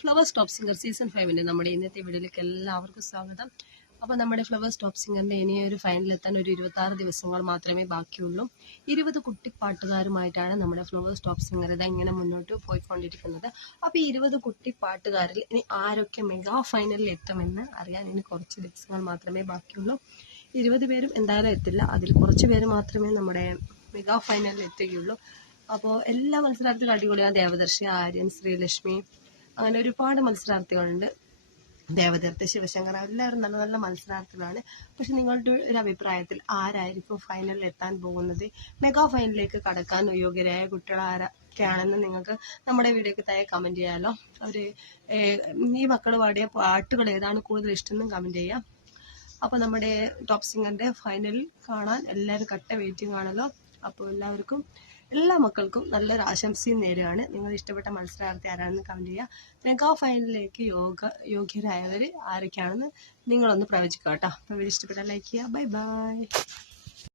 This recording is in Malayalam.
ഫ്ലവേഴ്സ് ടോപ്പ് സിംഗർ സീസൺ 5 നമ്മുടെ ഇന്നത്തെ വീഡിയോയിലേക്ക് എല്ലാവർക്കും സ്വാഗതം. അപ്പോൾ നമ്മുടെ ഫ്ലവേഴ്സ് ടോപ്പ് സിംഗറിന്റെ ഇനി ഒരു ഫൈനലെത്താൻ ഒരു 26 ദിവസങ്ങൾ മാത്രമേ ബാക്കിയുള്ളൂ. 20 കുട്ടിപ്പാട്ടുകാരുമായിട്ടാണ് നമ്മുടെ ഫ്ലവേഴ്സ് ടോപ്പ് സിംഗർ ഇതെങ്ങനെ മുന്നോട്ട് പോയിക്കൊണ്ടിരിക്കുന്നത്. അപ്പോൾ ഈ 20 കുട്ടിപ്പാട്ടുകാരിൽ ഇനി ആരൊക്കെ മെഗാ ഫൈനലിൽ എത്തുമെന്ന് അറിയാൻ ഇനി കുറച്ച് ദിവസങ്ങൾ മാത്രമേ ബാക്കിയുള്ളൂ. 20 പേരും എന്തായാലും എത്തില്ല, അതിൽ കുറച്ച് പേര് മാത്രമേ നമ്മുടെ മെഗാ ഫൈനലിൽ എത്തുകയുള്ളൂ. അപ്പോൾ എല്ലാ മത്സരാർത്ഥികളും അടിപൊളിയാണ്. ദേവദർശി, ആര്യൻ, ശ്രീലക്ഷ്മി, അങ്ങനെ ഒരുപാട് മത്സരാർത്ഥികളുണ്ട്. ദേവതീർത്ത്, ശിവശങ്കർ, എല്ലാവരും നല്ല നല്ല മത്സരാർത്ഥികളാണ്. പക്ഷെ നിങ്ങളുടെ ഒരു അഭിപ്രായത്തിൽ ആരായിരിക്കും ഫൈനലിൽ എത്താൻ പോകുന്നത്? മെഗാ ഫൈനലിലേക്ക് കടക്കാൻ യോഗ്യരായ കുട്ടികൾ ആരൊക്കെയാണെന്ന് നിങ്ങൾക്ക് നമ്മുടെ വീഡിയോക്ക് താഴെ കമന്റ് ചെയ്യാമല്ലോ. ഈ മക്കൾ പാടിയ പാട്ടുകൾ ഏതാണ് കൂടുതൽ ഇഷ്ടമെന്നും കമന്റ് ചെയ്യാം. അപ്പോൾ നമ്മുടെ ടോപ്പ് സിംഗറിന്റെ ഫൈനലിൽ കാണാൻ എല്ലാവരും കട്ട വെയിറ്റിംഗ് ആണല്ലോ. അപ്പോൾ എല്ലാ മക്കൾക്കും നല്ലൊരു ആശംസയും നേരെയാണ്. നിങ്ങൾ ഇഷ്ടപ്പെട്ട മത്സരാർത്ഥി ആരാണെന്ന് കമന്റ് ചെയ്യുക. മെഗാ ഫൈനലിലേക്ക് യോഗ്യരായവർ ആരൊക്കെയാണെന്ന് നിങ്ങളൊന്ന് പ്രവചിക്കുക കേട്ടോ. അപ്പോൾ വീഡിയോ ഇഷ്ടപ്പെട്ടാൽ ലൈക്ക് ചെയ്യുക. Bye bye.